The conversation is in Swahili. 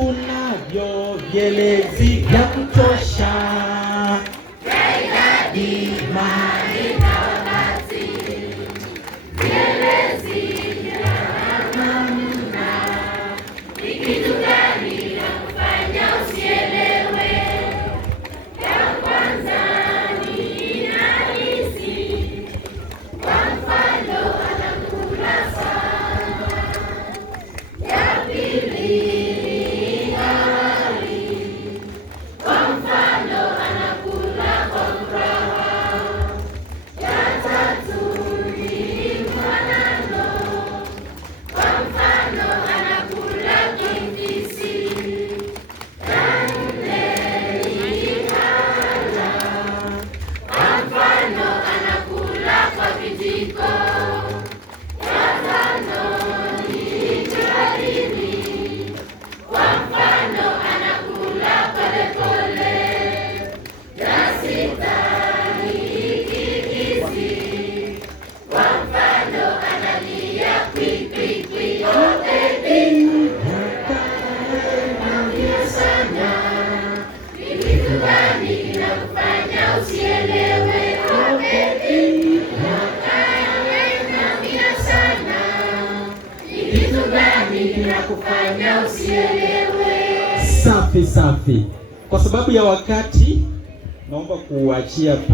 tunavyo vielezi vya kutosha vya idadi, mahali na wakati. Vielezi vya namna ni kitu gani na kufanya usielewe? Ya kwanza ni halisi, kwa mfano anakula sana. Ya pili ni hali, kwa mfano anakula kwa furaha. Ya tatu ni mfanano, kwa mfano anakula kimkisi. Ya nne ni hala, kwa mfano anakula kwa kijiko. Ya tano ni jariri, kwa mfano anakula polepole. Ya sita ni kikizi, kwa mfano analia kwi kwi kwi. Oh baby, nalia sana. Ni kitu gani kinakufanya usielewe? Oh baby, nalia sana. Ni kitu gani kinakufanya usielewe? Safi safi. Kwa sababu ya wakati naomba kuachia